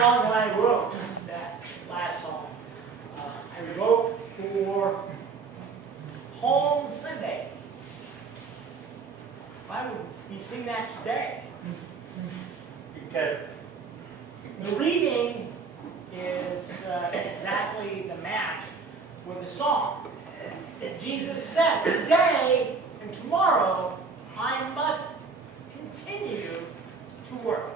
song that I wrote, that last song, I wrote for Palm Sunday. Why would we sing that today? Because the reading is exactly the match with the song. Jesus said, today and tomorrow I must continue to work.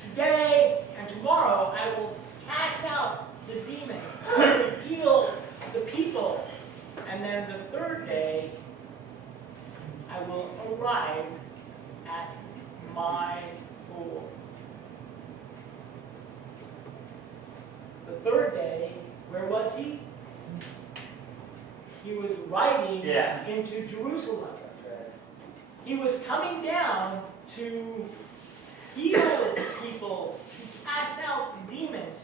Today and tomorrow I will cast out the demons, heal the people, and then the third day I will arrive at my goal. The third day, where was he? He was riding into Jerusalem. He was coming down to heal people, to cast out demons,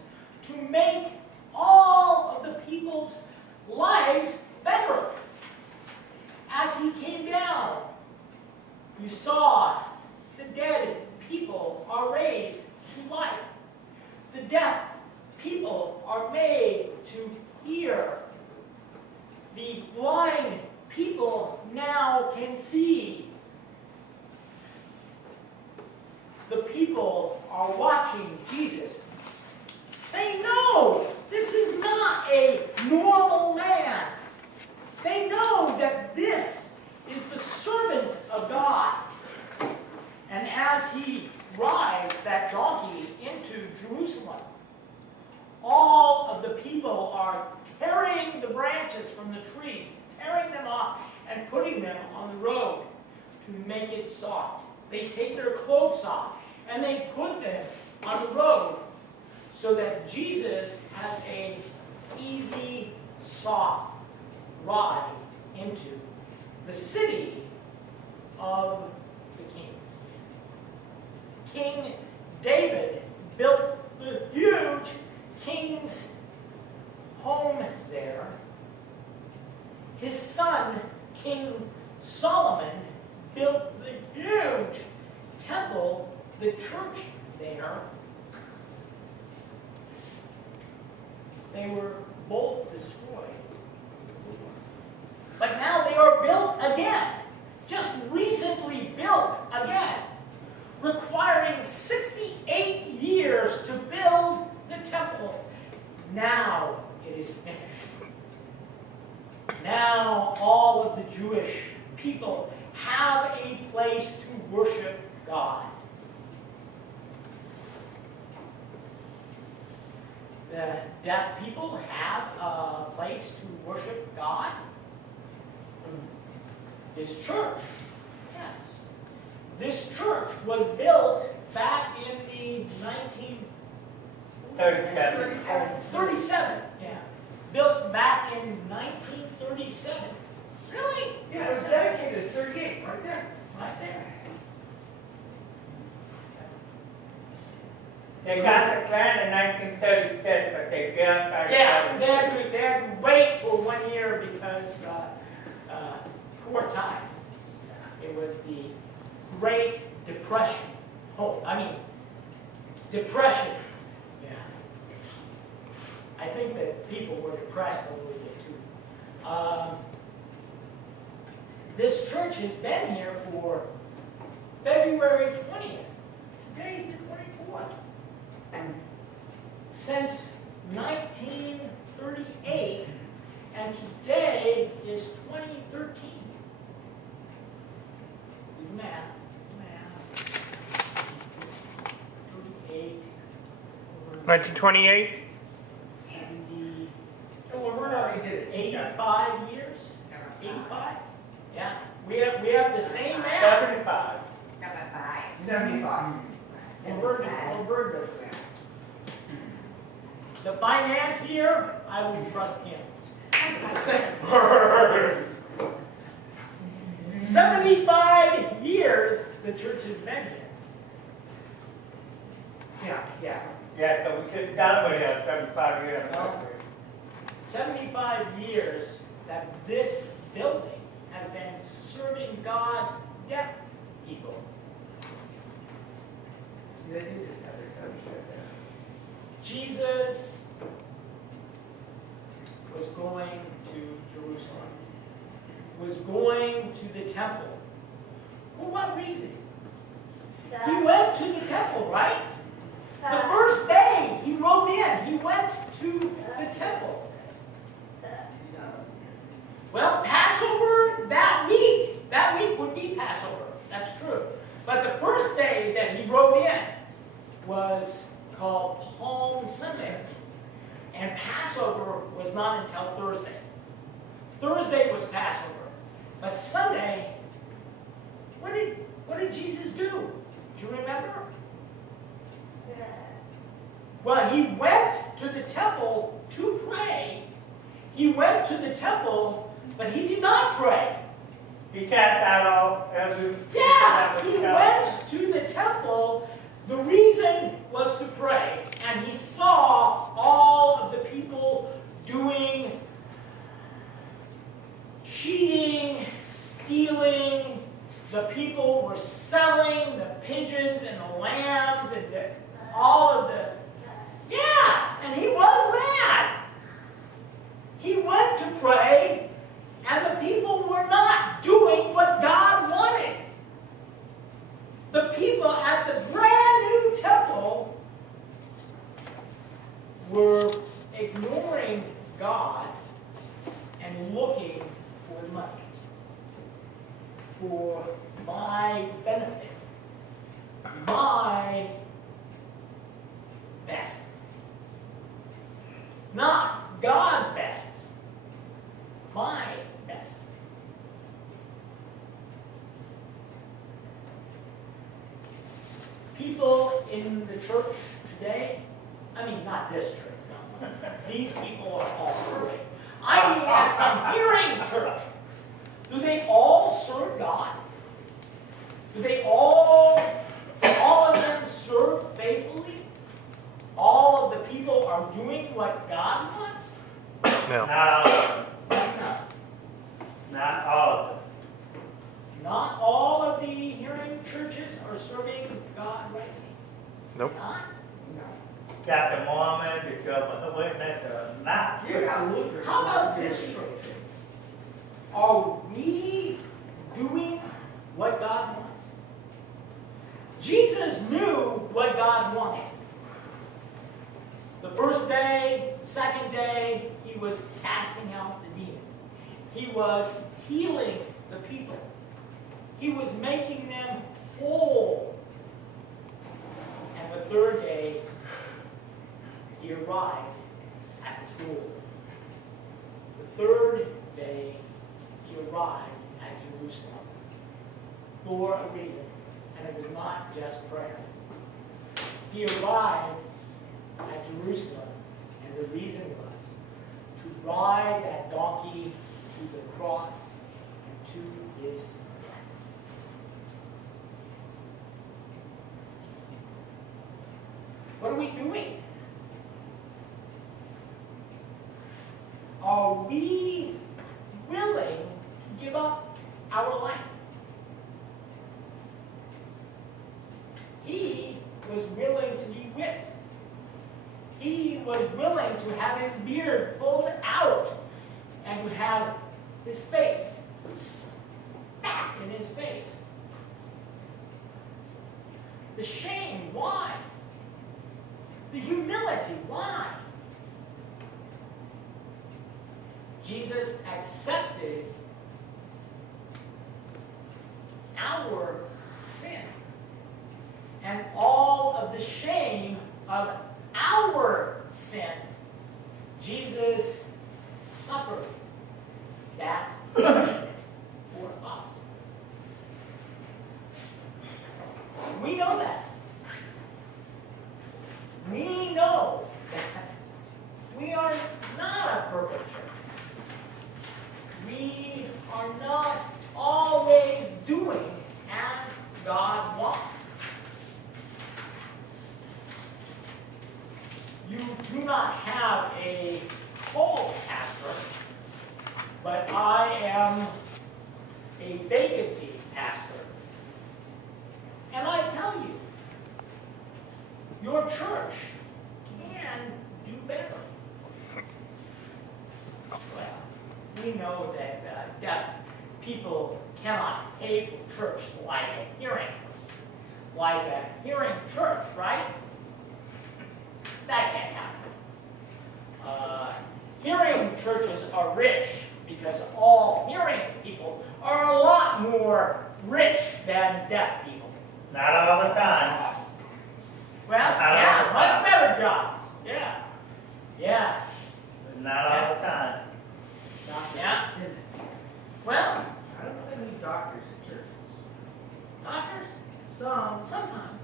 to make all of the people's lives better. As he came down, you saw the dead people are raised to life. The deaf people are made to hear. The blind people now can see. The people are watching Jesus. They know this is not a normal man. They know that this is the servant of God. And as he rides that donkey into Jerusalem, all of the people are tearing the branches from the trees, tearing them off and putting them on the road to make it soft. They take their cloaks off and they put them on the road so that Jesus has an easy, soft ride into the city of the King. King David built the huge king's home there. His son, King Solomon, built the huge temple, the church there. They were both destroyed. But now they are built again, just recently built again, requiring 68 years to build the temple. Now it is finished. Now all of the Jewish people have a place to worship God. The deaf people have a place to worship God. This church, yes. This church was built back in the 1937. Yeah. Built back in 1937. Really? Yeah, it was dedicated in 38, right there. Right there. They got the plan in 1936, but they built by They had to wait for 1 year because poor times. It was the Great Depression. Depression. Yeah. I think that people were depressed a little bit too. This church has been here for February 20th. Today's the 24th. Since 1938, and today is 2013. Math. 38. 1928? 70. So Laverne already did it. 85 years? 85? Yeah. We have the same math. 75. 75. Laverne does that. The financier, I will trust him. 75 years the church has been here. Yeah. Yeah, so we could have done with it 75 years. No. 75 years that this building has been serving God's deaf people. They do just have their subject there. Jesus was going to Jerusalem, was going to the temple. For what reason? He went to the temple, right? The first day he rode in, he went to the temple. Well, Passover that week would be Passover. That's true. But the first day that he rode in was called Palm Sunday. And Passover was not until Thursday. Thursday was Passover. But Sunday, what did Jesus do? Do you remember? Well, he went to the temple to pray. He went to the temple, but he did not pray. He cast out all every. Yeah, he went to the temple. The reason was to pray. And he saw all of the people doing cheating, stealing. The people were selling the pigeons and the lambs and all of the... Yeah, and he was mad. He went to pray, and the people were not doing what God wanted. The people at the brand new temple were ignoring God and looking for money, for my benefit, my best. Not God's best, my best. People in the church today, I mean, not this church, no. These people are all hurting. I mean, at some hearing church, do they all serve God? Do they all of them serve faithfully? All of the people are doing what God wants? No. Not all of them. Not all of them. Not all of the hearing churches are serving God rightly. Nope. Not? No. Got the Mormon, the Jehovah's Witness, not. You got Luther. How about this church? Are we doing what God wants? Jesus knew what God wanted. The first day, second day, he was casting out the demons. He was healing the people. He was making them whole. And the third day, he arrived at his goal. The third day, he arrived at Jerusalem for a reason, and it was not just prayer. He arrived at Jerusalem, and the reason was to ride that donkey to the cross and to his death. What are we doing? Are we willing to give up our life? He was willing to be whipped. He was willing to have his beard pulled out and to have his face spat in his face. The shame, why? The humility, why? Jesus accepted our sin and all of the shame of our sin. Jesus suffered that punishment for us. We know that. We know that we are not a perfect church. We are not always doing as God wants. You do not have a called pastor, but I am a vacancy pastor. And I tell you, your church can better. Well, we know that deaf people cannot pay for church like a hearing person. Like a hearing church, right? That can't happen. Hearing churches are rich because all hearing people are a lot more rich than deaf people. Not all the time. Well, yeah, much better jobs. Yeah. Yeah. Not all the time. Yeah. Well, I don't know any doctors at churches. doctors, Sometimes.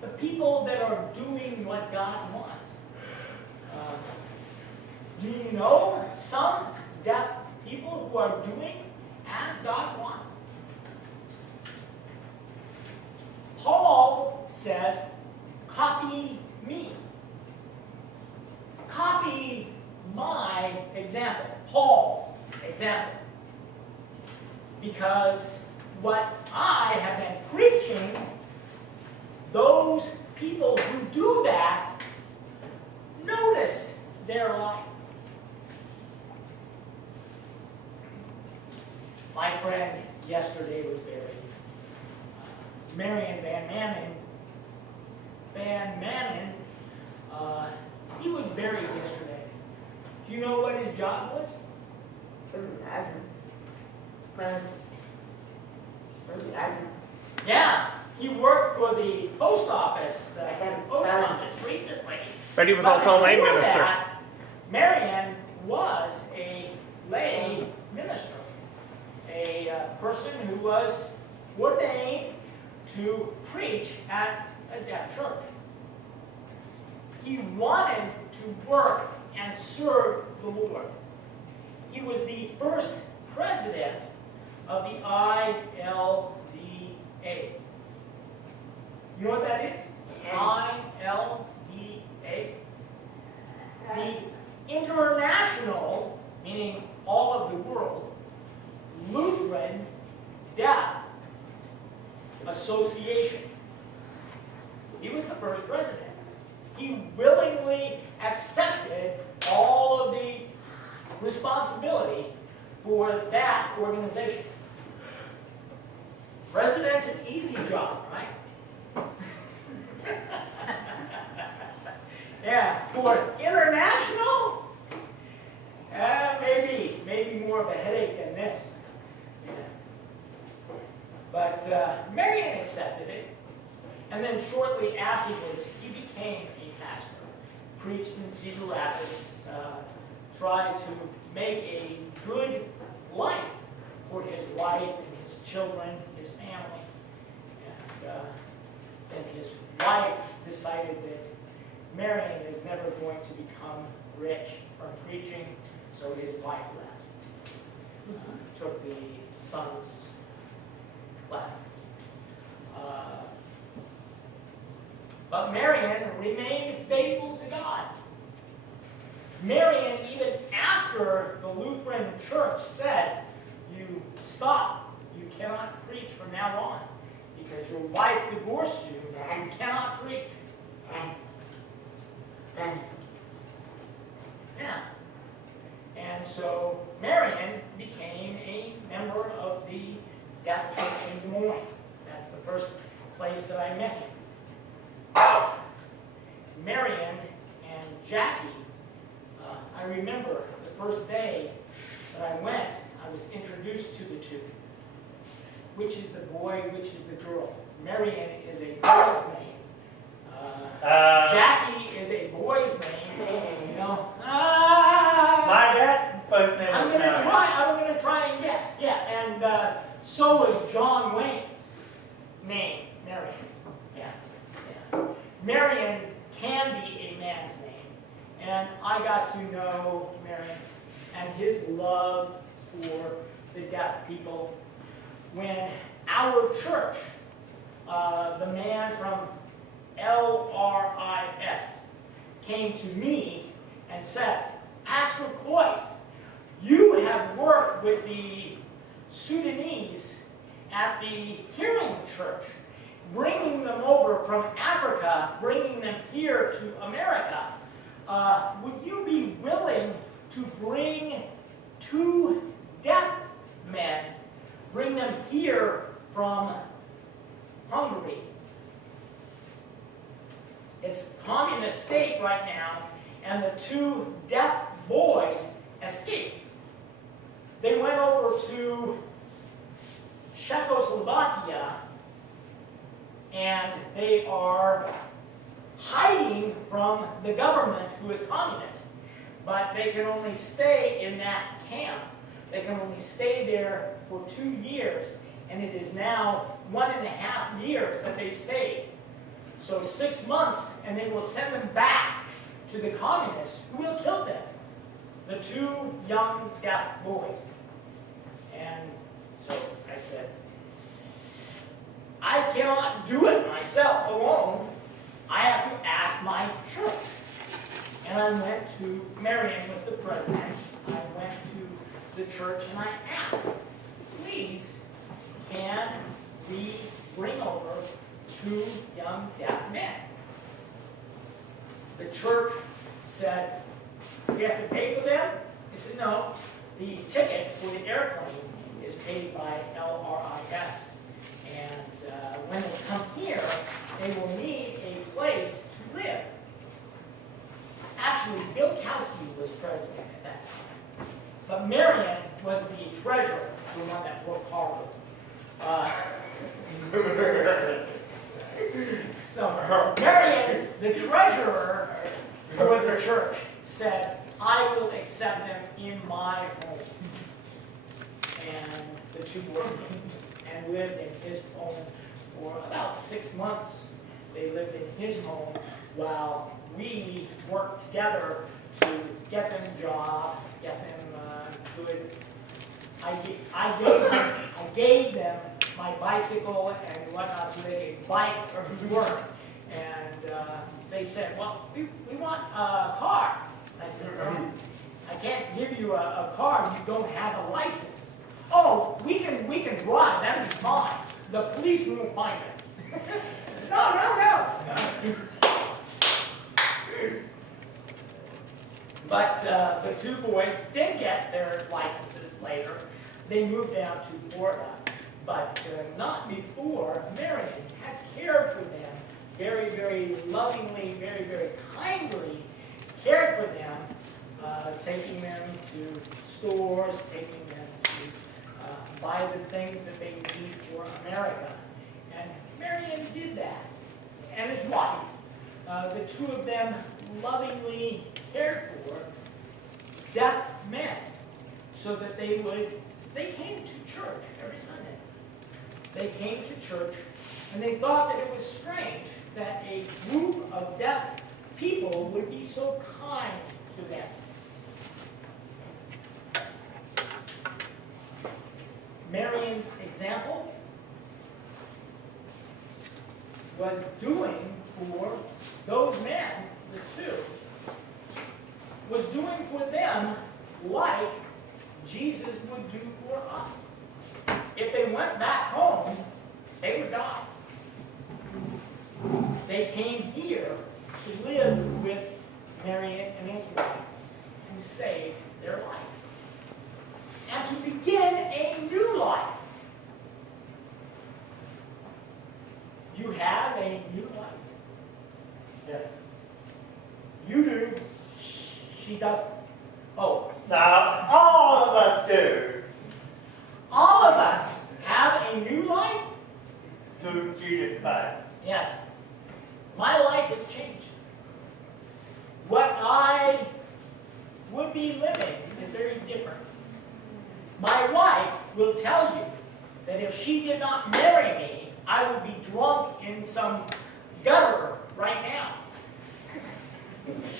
the people that are doing what God wants. Do you know some deaf people who are doing as God wants? Paul says, copy me. Copy my example, Paul's example. Because what I have been preaching, those people who do that, notice their life. My friend yesterday was buried. Marion Van Manen, he was buried yesterday. Do you know what his job was? Yeah, he worked for the post office, recently. But he was But also a lay before minister. that, Marion was a lay minister, a person who was ordained to preach at a deaf church. He wanted to work and serve the Lord. He was the first president of the ILDA. You know what that is? ILDA. The International, meaning all of the world, Lutheran Deaf Association. He was the first president. He willingly accepted all of the responsibility for that organization. President's an easy job, right? Yeah, for international, maybe more of a headache than this. Yeah. But Marion accepted it, and then shortly afterwards, he became a pastor, preached in Cedar Rapids, tried to make a good life for his wife and his children, his family. And then his wife decided that Marion is never going to become rich from preaching, so his wife left. Took the son's left. But Marion remained faithful to God. Marion, even after the Lutheran church said, you stop, you cannot preach from now on, because your wife divorced you, you cannot preach. Yeah. And so Marion became a member of the Deaf Church in Des Moines. That's the first place that I met him. Marion and Jackie, I remember the first day that I went, I was introduced to the two. Which is the boy, which is the girl? Marion is a girl's name. Jackie is a boy's name. You know. My dad first name I'm was gonna try and guess. Yeah, and so was John Wayne's name, Marion. Yeah. Marion can be a man's name, and I got to know Marion and his love for the deaf people when our church, the man from LRIS, came to me and said, Pastor Coyce, you have worked with the Sudanese at the hearing church. bringing them over from Africa, bringing them here to America, would you be willing to bring 2 deaf men, bring them here from Hungary? It's a communist state right now, and the 2 deaf boys escaped. They went over to Czechoslovakia, and they are hiding from the government, who is communist. But they can only stay in that camp. They can only stay there for 2 years, and it is now 1.5 years that they've stayed. So 6 months, and they will send them back to the communists, who will kill them. The 2 young deaf boys. And so I said, I cannot do it myself alone. I have to ask my church. And I went to, Marion was the president. I went to the church and I asked, please, can we bring over 2 young deaf men? The church said, we have to pay for them? I said, no. The ticket for the airplane is paid by LRIS. And when they come here, they will need a place to live. Actually, Bill Kautsky was president at that time. But Marion was the treasurer, the one that worked hard. So Marion, the treasurer for the church, said, I will accept them in my home. And the 2 boys came and lived in his home for about 6 months. They lived in his home while we worked together to get them a job, get them good. I gave them my bicycle and whatnot so they could bike to work. And they said, well, we want a car. And I said, well, I can't give you a car. You don't have a license. Oh, we can drive. That'll be fine. The police won't find us. No. But the 2 boys did get their licenses later. They moved down to Florida, but not before. Marion had cared for them very, very lovingly, very, very kindly, cared for them, taking them to stores, taking them to buy the things that they need for America. And Marion did that, and his wife. The 2 of them lovingly cared for deaf men so that they came to church every Sunday. They came to church, and they thought that it was strange that a group of deaf people would be so kind to them. Marion's example was doing for those men, the 2, was doing for them like Jesus would do for us. If they went back home, they would die. They came here to live with Marion and his wife, who saved their life. And to begin a new life. You have a new life. Yeah. You do. She doesn't. Oh. Now, all of us do. All of us have a new life? To Jesus Christ. Yes. My life has changed. What I would be living is very different. My wife will tell you that if she did not marry me, I would be drunk in some gutter right now.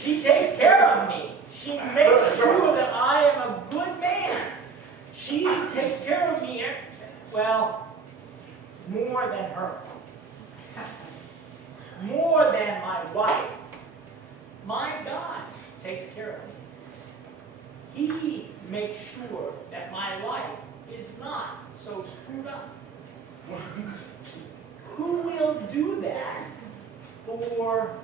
She takes care of me. She makes sure that I am a good man. She takes care of me, well, more than her. More than my wife. My God takes care of me. He makes sure that my life is not so screwed up. Who will will do that for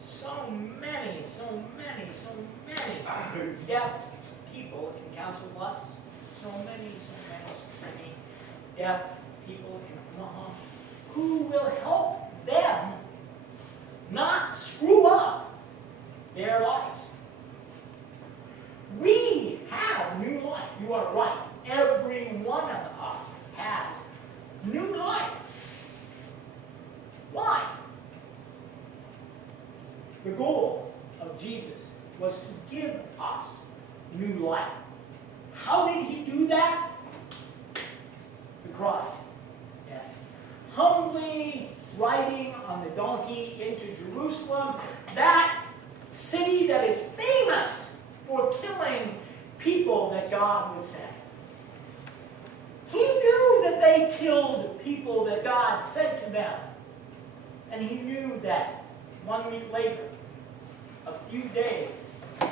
so many deaf people in Council Bluffs, so many deaf people in Omaha, who will help them not screw up their lives. We have new life. You are right. Every one of us has new life. Why? The goal of Jesus was to give us new life. How did he do that? The cross. Yes. Humbly riding on the donkey into Jerusalem, that city that is famous for killing people that God would send. He knew that they killed people that God sent to them. And he knew that 1 week later, a few days, and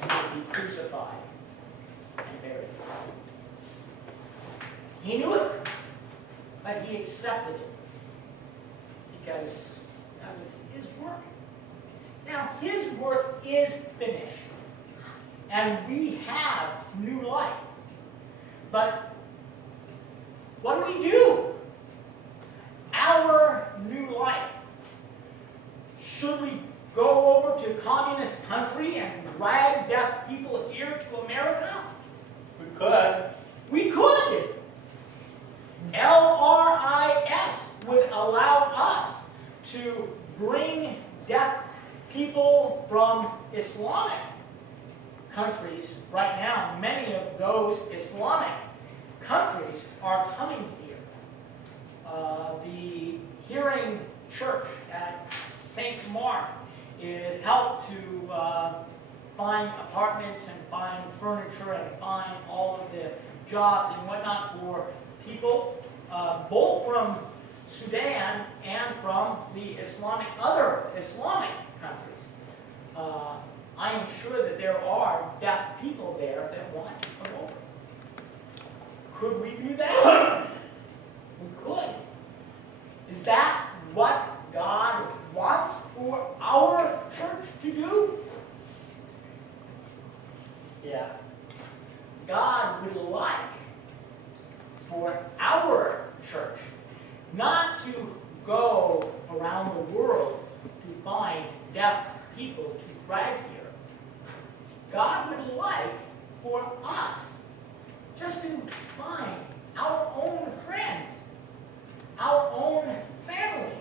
he would be crucified and buried. He knew it, but he accepted it because that was his work. Now, his work is finished, and we have new life. But what do? Our new life. Should we go over to communist country and drag deaf people here to America? We could. We could. LRIS would allow us to bring deaf people from Islamic countries. Right now, many of those Islamic countries are coming here. The Hearing Church at St. Mark helped to find apartments and find furniture and find all of the jobs and whatnot for people, both from Sudan and from the other Islamic countries. I am sure that there are deaf people there that want to come over. Could we do that? We could. Is that what God wants for our church to do? Yeah. God would like for our church not to go around the world to find deaf people to drag here. God would like for us just to find our own friends, our own family,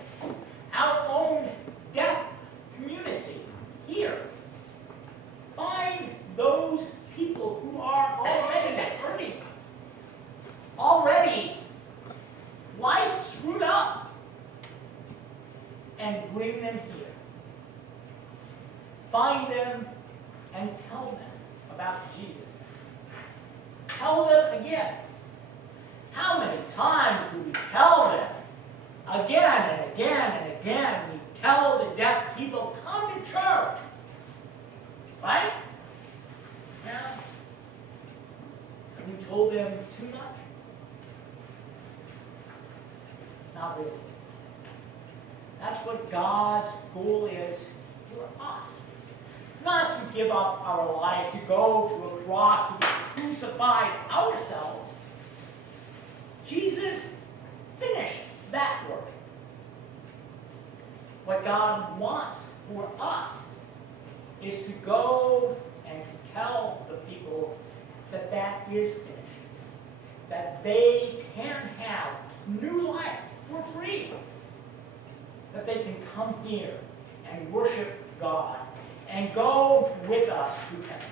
our own deaf community here. Find those people who are already hurting, already life screwed up, and bring them here. Find them and tell them about Jesus. Tell them again. How many times do we tell them? Again and again and again, we tell the deaf people, come to church. Right? Yeah. Have we told them too much? Not really. That's what God's goal is for us. Not to give up our life, to go to a cross, to be crucified ourselves. Jesus finished that work. What God wants for us is to go and to tell the people that that is finished. That they can have new life for free. That they can come here and worship God and go with us to heaven.